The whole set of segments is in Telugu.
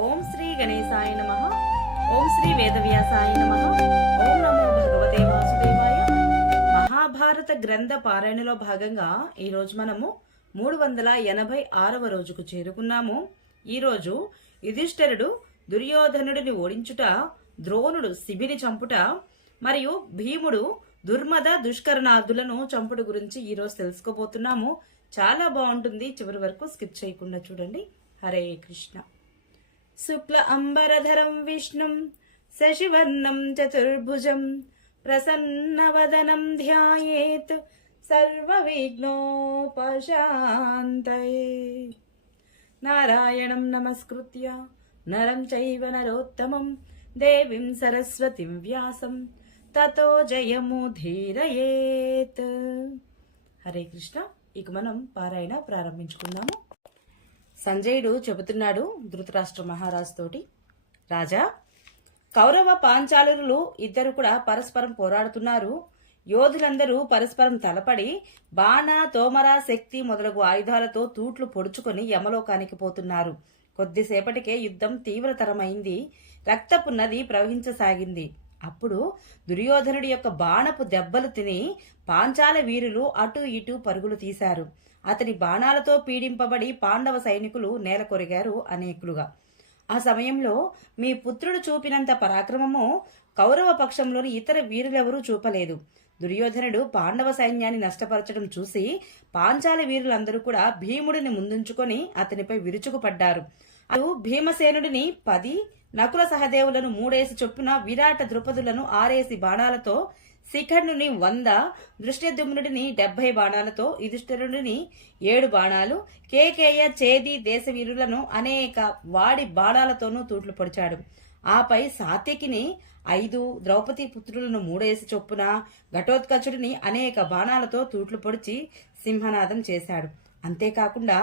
ఓం శ్రీ గణేశాయ నమః. ఓం శ్రీ వేదవ్యాసాయ నమః. ఓం నమో భగవతే వాసుదేవాయ. మహాభారత గ్రంథ పారాయణలో భాగంగా ఈరోజు మనము 386వ రోజుకు చేరుకున్నాము. ఈరోజు యుధిష్ఠిరుడు దుర్యోధనుడిని ఓడించుట, ద్రోణుడు శిబిని చంపుట మరియు భీముడు దుర్మద దుష్కరణాదులను చంపుడు గురించి ఈరోజు తెలుసుకోబోతున్నాము. చాలా బాగుంటుంది, చివరి వరకు స్కిప్ చేయకుండా చూడండి. హరే కృష్ణ. శుక్ల అంబరధరం విష్ణుం శశివర్ణం చతుర్భుజం ప్రసన్నవదనం ధ్యాయేత్ సర్వవిఘ్నోపశాంతయే. నారాయణం నమస్కృత్య నరం చైవ నరోత్తమం దేవీం సరస్వతిం వ్యాసం తతో జయముధీరయేత్. హరే కృష్ణ. ఇక మనం పారాయణ ప్రారంభించుకుందాము. సంజయుడు చెబుతున్నాడు ధృతరాష్ట్ర మహారాజు తోటి, రాజా, కౌరవ పాంచాలురులు ఇద్దరు కూడా పరస్పరం పోరాడుతున్నారు. యోధులందరూ పరస్పరం తలపడి బాణ, తోమర, శక్తి మొదలగు ఆయుధాలతో తూట్లు పొడుచుకొని యమలోకానికి పోతున్నారు. కొద్దిసేపటికే యుద్ధం తీవ్రతరమైంది. రక్తపు నది ప్రవహించసాగింది. అప్పుడు దుర్యోధనుడి యొక్క బాణపు దెబ్బలు తిని పాంచాల వీరులు అటు ఇటు పరుగులు తీశారు. అతని బాణాలతో పీడింపబడి పాండవ సైనికులు నేల కొరిగారు అనేకులుగా. ఆ సమయంలో మీ పుత్రుడు చూపినంత పరాక్రమము కౌరవ పక్షంలోని ఇతర వీరులెవరూ చూపలేదు. దుర్యోధనుడు పాండవ సైన్యాన్ని నష్టపరచడం చూసి పాంచాల వీరులందరూ కూడా భీముడిని ముందుంచుకొని అతనిపై విరుచుకుపడ్డారు. అటు భీమసేనుడిని 10, నకుల సహదేవులను 3 చొప్పున, విరాట ద్రుపదులను 6 బాణాలతో, శిఖండుని 100, దృష్టద్యుమ్నుడిని 70 బాణాలతో, యుధిష్ఠిరుడిని 7 బాణాలు, కేకేయ, చేది దేశవీరులను అనేక వాడి బాణాలతోనూ తూట్లు పొడిచాడు. ఆపై సాత్యకిని 5, ద్రౌపది పుత్రులను 3 చొప్పున, ఘటోత్కచుడిని అనేక బాణాలతో తూట్లు పొడిచి సింహనాదం చేశాడు. అంతేకాకుండా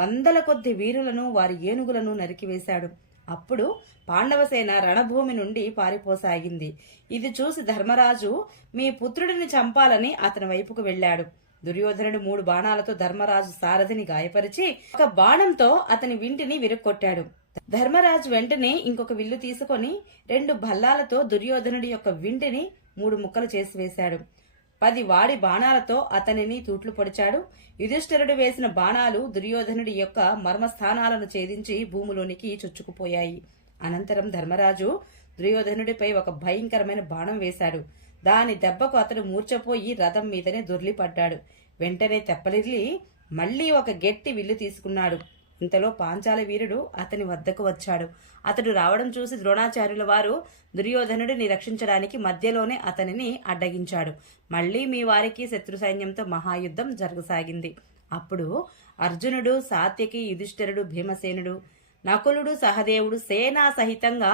100ల కొద్ది వీరులను, వారి ఏనుగులను నరికివేశాడు. అప్పుడు పాండవసేన రణభూమి నుండి పారిపోసాగింది. ఇది చూసి ధర్మరాజు మీ పుత్రుడిని చంపాలని అతని వైపుకు వెళ్లాడు. దుర్యోధనుడు 3 బాణాలతో ధర్మరాజు సారథిని గాయపరిచి ఒక బాణంతో అతని వింటిని విరుక్కొట్టాడు. ధర్మరాజు వెంటనే ఇంకొక విల్లు తీసుకొని 2 భల్లాలతో దుర్యోధనుడి యొక్క వింటిని 3 ముక్కలు చేసి వేశాడు. 10 వాడి బాణాలతో అతనిని తూట్లు పొడిచాడు. యుధిష్ఠిరుడు వేసిన బాణాలు దుర్యోధనుడి యొక్క మర్మస్థానాలను ఛేదించి భూమిలోనికి చొచ్చుకుపోయాయి. అనంతరం ధర్మరాజు దుర్యోధనుడిపై ఒక భయంకరమైన బాణం వేశాడు. దాని దెబ్బకు అతడు మూర్చపోయి రథం మీదనే దొర్లిపడ్డాడు. వెంటనే తెప్పలిల్లి మళ్లీ ఒక గట్టి విల్లు తీసుకున్నాడు. ఇంతలో పాంచాల వీరుడు అతని వద్దకు వచ్చాడు. అతడు రావడం చూసి ద్రోణాచార్యుల వారు దుర్యోధనుడిని రక్షించడానికి మధ్యలోనే అతనిని అడ్డగించాడు. మళ్లీ మీ వారికి శత్రు సైన్యంతో మహాయుద్ధం జరగసాగింది. అప్పుడు అర్జునుడు, సాత్యకి, యుధిష్ఠిరుడు, భీమసేనుడు, నకులుడు, సహదేవుడు సేనా సహితంగా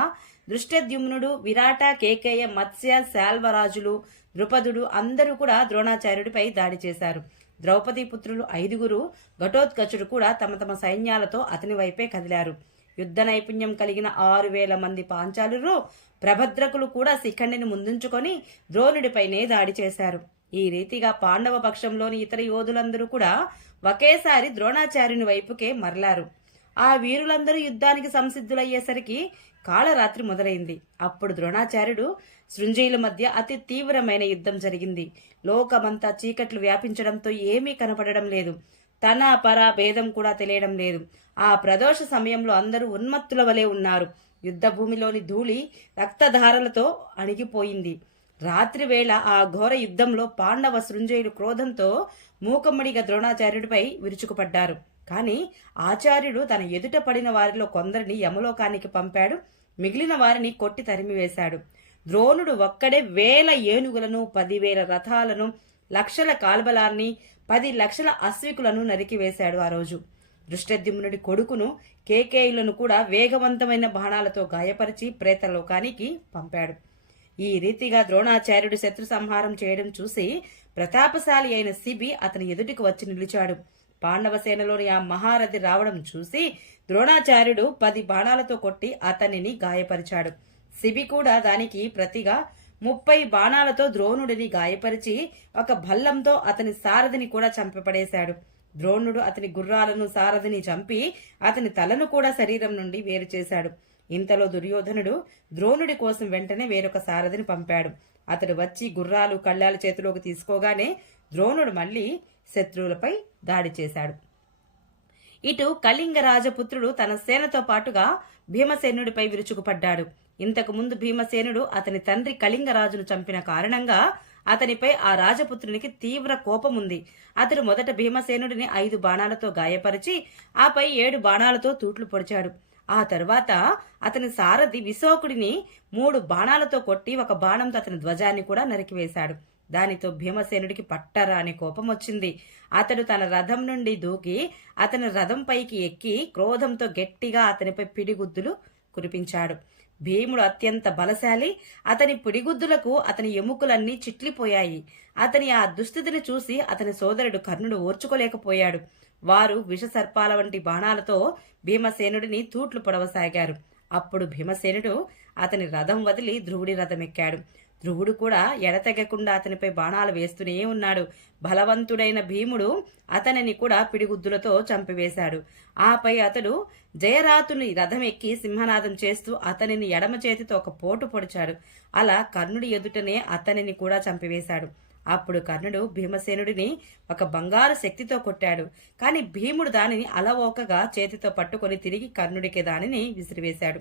దృష్టద్యుమ్నుడు, విరాట, కేకేయ, మత్స్య, శాల్వరాజులు, ద్రుపదుడు అందరూ కూడా ద్రోణాచార్యుడిపై దాడి చేశారు. ద్రౌపది పుత్రులు 5, ఘటోత్కచుడు కూడా తమ తమ సైన్యాలతో అతని వైపే కదిలారు. యుద్ధ నైపుణ్యం కలిగిన 6000 మంది పాంచాలురు, ప్రభద్రకులు కూడా శిఖండిని ముందుంచుకొని ద్రోణుడిపైనే దాడి చేశారు. ఈ రీతిగా పాండవ పక్షంలోని ఇతర యోధులందరూ కూడా ఒకేసారి ద్రోణాచార్యుని వైపుకే మరలారు. ఆ వీరులందరూ యుద్ధానికి సంసిద్ధులయ్యేసరికి కాళరాత్రి మొదలైంది. అప్పుడు ద్రోణాచార్యుడు శృంజయుల మధ్య అతి తీవ్రమైన యుద్ధం జరిగింది. లోకమంతా చీకట్లు వ్యాపించడంతో ఏమీ కనపడడం లేదు. తన పర భేదం కూడా తెలియడం లేదు. ఆ ప్రదోష సమయంలో అందరూ ఉన్మత్తుల వలె ఉన్నారు. యుద్ధ భూమిలోని ధూళి రక్తధారలతో అణిగిపోయింది. రాత్రి వేళ ఆ ఘోర యుద్ధంలో పాండవ శృంజయులు క్రోధంతో మూకమ్మడిగా ద్రోణాచార్యుడిపై విరుచుకుపడ్డారు. కాని ఆచార్యుడు తన ఎదుట పడిన వారిలో కొందరిని యమలోకానికి పంపాడు. మిగిలిన వారిని కొట్టి తరిమివేశాడు. ద్రోణుడు ఒక్కడే 1000 ఏనుగులను, 10,000 రథాలను, లక్షల కాల్బలాన్ని, 10 లక్షల అశ్వికులను నరికివేశాడు. ఆ రోజు దృష్టద్యుమ్నుడి కొడుకును, కేకేయులను కూడా వేగవంతమైన బాణాలతో గాయపరిచి ప్రేతలోకానికి పంపాడు. ఈ రీతిగా ద్రోణాచార్యుడు శత్రు సంహారం చేయడం చూసి ప్రతాపశాలి అయిన శిబి అతని ఎదుటికి వచ్చి నిలిచాడు. పాండవ సేనలోని ఆ మహారథి రావడం చూసి ద్రోణాచార్యుడు 10 బాణాలతో కొట్టి అతనిని గాయపరిచాడు. శిబి కూడా దానికి ప్రతిగా 30 బాణాలతో ద్రోణుడిని గాయపరిచి ఒక భల్లంతో అతని సారథిని కూడా చంపపడేశాడు. ద్రోణుడు అతని గుర్రాలను సారథిని చంపి అతని తలను కూడా శరీరం నుండి వేరు చేశాడు. ఇంతలో దుర్యోధనుడు ద్రోణుడి కోసం వెంటనే వేరొక సారథిని పంపాడు. అతడు వచ్చి గుర్రాలు కళ్ళాలు చేతిలోకి తీసుకోగానే ద్రోణుడు మళ్లీ శత్రువులపై దాడి చేశాడు. ఇటు కళింగ రాజపుత్రుడు తన సేనతో పాటుగా భీమసేనుడిపై విరుచుకుపడ్డాడు. ఇంతకు ముందు భీమసేనుడు అతని తండ్రి కళింగరాజును చంపిన కారణంగా అతనిపై ఆ రాజపుత్రునికి తీవ్ర కోపముంది. అతడు మొదట భీమసేనుడిని 5 బాణాలతో గాయపరిచి ఆపై 7 బాణాలతో తూట్లు పొడిచాడు. ఆ తరువాత అతని సారథి విశోకుడిని 3 బాణాలతో కొట్టి ఒక బాణంతో అతని ధ్వజాన్ని కూడా నరికివేశాడు. దానితో భీమసేనుడికి పట్టరాని కోపం వచ్చింది. అతడు తన రథం నుండి దూకి అతని రథం పైకి ఎక్కి క్రోధంతో గట్టిగా అతనిపై పిడిగుద్దులు కురిపించాడు. భీముడు అత్యంత బలశాలి. అతని పిడిగుద్దులకు అతని ఎముకలన్నీ చిట్లిపోయాయి. అతని ఆ దుస్థితిని చూసి అతని సోదరుడు కర్ణుడు ఓర్చుకోలేకపోయాడు. వారు విషసర్పాల వంటి బాణాలతో భీమసేనుడిని తూట్లు పొడవసాగారు. అప్పుడు భీమసేనుడు అతని రథం వదిలి ధ్రువుడి రథం ఎక్కాడు. ధ్రువుడు కూడా ఎడతెగకుండా అతనిపై బాణాలు వేస్తూనే ఉన్నాడు. బలవంతుడైన భీముడు అతనిని కూడా పిడిగుద్దులతో చంపివేశాడు. ఆపై అతడు జయరాతుని రథం ఎక్కి సింహనాదం చేస్తూ అతనిని ఎడమ చేతితో ఒక పోటు పొడిచాడు. అలా కర్ణుడి ఎదుటనే అతనిని కూడా చంపివేశాడు. అప్పుడు కర్ణుడు భీమసేనుడిని ఒక బంగారు శక్తితో కొట్టాడు. కాని భీముడు దానిని అలవోకగా చేతితో పట్టుకొని తిరిగి కర్ణుడికి దానిని విసిరివేశాడు.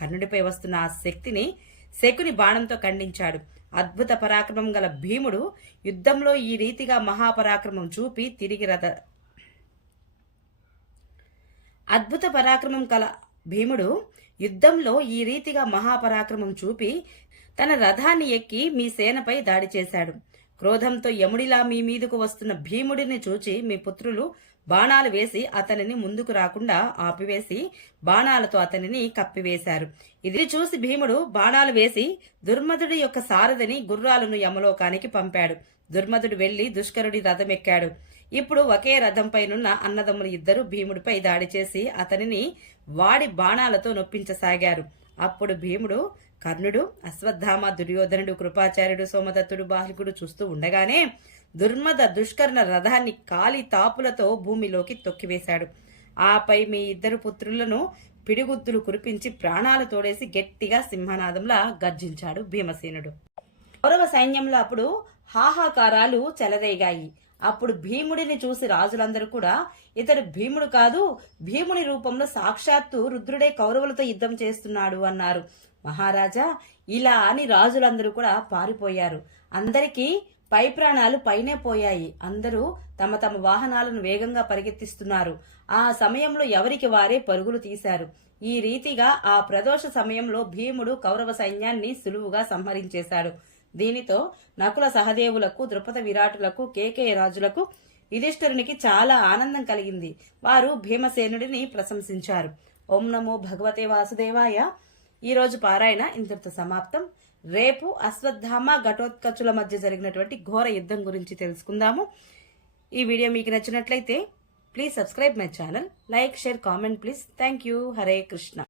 కర్ణుడిపై వస్తున్న ఆ శక్తిని శకుని బాణంతో ఖండించాడు. అద్భుత పరాక్రమం గల భీముడు యుద్ధంలో ఈ రీతిగా మహాపరాక్రమం చూపి తన రథాన్ని ఎక్కి మీ సేనపై దాడి చేశాడు. క్రోధంతో యముడిలా మీ మీదకు వస్తున్న భీముడిని చూచి మీ పుత్రులు బాణాలు వేసి అతనిని ముందుకు రాకుండా ఆపివేసి బాణాలతో అతనిని కప్పివేశారు. ఇది చూసి భీముడు బాణాలు వేసి దుర్మధుడి యొక్క సారథిని గుర్రాలను యమలోకానికి పంపాడు. దుర్మధుడు వెళ్లి దుష్కరుడి రథం ఎక్కాడు. ఇప్పుడు ఒకే రథంపైనున్న అన్నదమ్ములు ఇద్దరు భీముడిపై దాడి చేసి అతనిని వాడి బాణాలతో నొప్పించసాగారు. అప్పుడు భీముడు, కర్ణుడు, అశ్వత్థామ, దుర్యోధనుడు, కృపాచార్యుడు, సోమదత్తుడు, బాహ్లికుడు చూస్తూ ఉండగానే దుర్మద దుష్కర్ణ రథాన్ని కాలి తాపులతో భూమిలోకి తొక్కివేశాడు. ఆపై మీ ఇద్దరు పుత్రులను పిడిగుద్దులు కురిపించి ప్రాణాలు తోడేసి గట్టిగా సింహనాదంలా గర్జించాడు భీమసేనుడు. కౌరవ సైన్యంలో అప్పుడు హాహాకారాలు చెలరేగాయి. అప్పుడు భీముడిని చూసి రాజులందరూ కూడా ఇతడు భీముడు కాదు, భీముని రూపంలో సాక్షాత్తు రుద్రుడే కౌరవులతో యుద్ధం చేస్తున్నాడు అన్నారు. మహారాజా, ఇలా అని రాజులందరూ కూడా పారిపోయారు. అందరికీ పై ప్రాణాలు పైనే పోయాయి. అందరూ తమ తమ వాహనాలను వేగంగా పరిగెత్తిస్తున్నారు. ఆ సమయంలో ఎవరికి వారే పరుగులు తీశారు. ఈ రీతిగా ఆ ప్రదోష సమయంలో భీముడు కౌరవ సైన్యాన్ని సులువుగా సంహరించేశాడు. దీనితో నకుల సహదేవులకు, ద్రుపద విరాటులకు, కేకేయ రాజులకు, యుధిష్ఠిరునికి చాలా ఆనందం కలిగింది. వారు భీమసేనుడిని ప్రశంసించారు. ఓం నమో భగవతే వాసుదేవాయ. ఈరోజు పారాయణ ఇంతటితో సమాప్తం. రేపు అశ్వత్థామ ఘటోత్కచుల మధ్య జరిగినటువంటి ఘోర యుద్ధం గురించి తెలుసుకుందాము. ఈ వీడియో మీకు నచ్చినట్లయితే please subscribe my channel, like, share, comment please. Thank you. Hare Krishna.